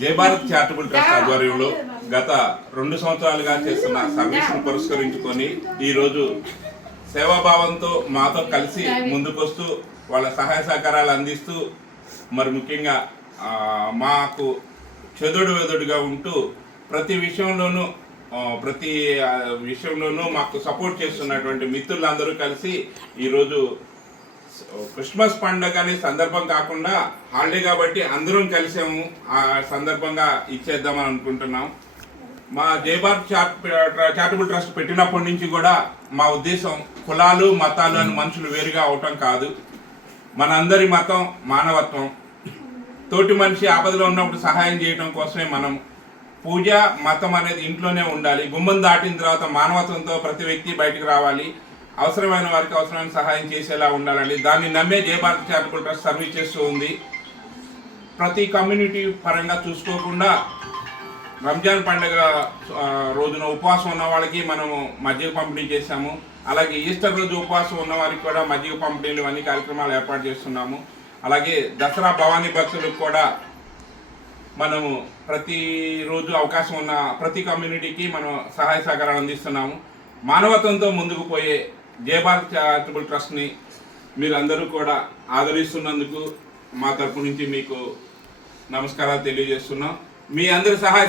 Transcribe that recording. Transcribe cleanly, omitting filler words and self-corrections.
జై Bharat charitable trust ఆధ్వర్యంలో గత 2 సంవత్సరాలుగా చేస్తున్న సర్వీస్ను పురస్కరించుకొని ఈరోజు సేవాభావంతో మాతో కలిసి ముందుకొస్తూ వాళ్ళ సహాయ సహకారాలు అందిస్తూ మరి ముఖ్యంగా మాకు చెదుడుగా ఉంటూ ప్రతి విషయంలోనూ మాకు సపోర్ట్ చేస్తున్నటువంటి మిత్రులందరూ కలిసి ఈరోజు క్రిస్మస్ పండుగ అనే సందర్భం కాకుండా హాలిడే కాబట్టి అందరం కలిసాము. ఆ సందర్భంగా ఇచ్చేద్దామని అనుకుంటున్నాం. మా జై భారత్ చారిటబుల్ ట్రస్ట్ పెట్టినప్పటి నుంచి కూడా మా ఉద్దేశం కులాలు మతాలు అని మనుషులు వేరుగా అవటం కాదు. మనందరి మతం మానవత్వం. తోటి మనిషి ఆపదలో ఉన్నప్పుడు సహాయం చేయడం కోసమే మనం పూజ మతం అనేది ఇంట్లోనే ఉండాలి. గుమ్మం దాటిన తర్వాత మానవత్వంతో ప్రతి వ్యక్తి బయటకు రావాలి. అవసరమైన వారికి అవసరమైన సహాయం చేసేలా ఉండాలండి. దాన్ని నమ్మే జై భారత్ చారిటబుల్ ట్రస్ట్ సర్వీస్ చేస్తూ ఉంది. ప్రతి కమ్యూనిటీ పరంగా చూసుకోకుండా రంజాన్ పండుగ రోజున ఉపవాసం ఉన్న వాళ్ళకి మనము మజ్జిగ పంపిణీ చేశాము. అలాగే ఈస్టర్ రోజు ఉపవాసం ఉన్న వారికి కూడా మజ్జిగ పంపిణీలు అన్ని కార్యక్రమాలు ఏర్పాటు చేస్తున్నాము. అలాగే దసరా భవానీ భక్తులకు కూడా మనము ప్రతిరోజు అవకాశం ఉన్న ప్రతి కమ్యూనిటీకి మనం సహాయ సహకారాలు అందిస్తున్నాము. మానవత్వంతో ముందుకు పోయే జై భారత్ చారిటబుల్ ట్రస్ట్ని మీరు అందరూ కూడా ఆదరిస్తున్నందుకు మా తరపు నుంచి మీకు నమస్కారాలు తెలియజేస్తున్నాం. మీ అందరి సహాయ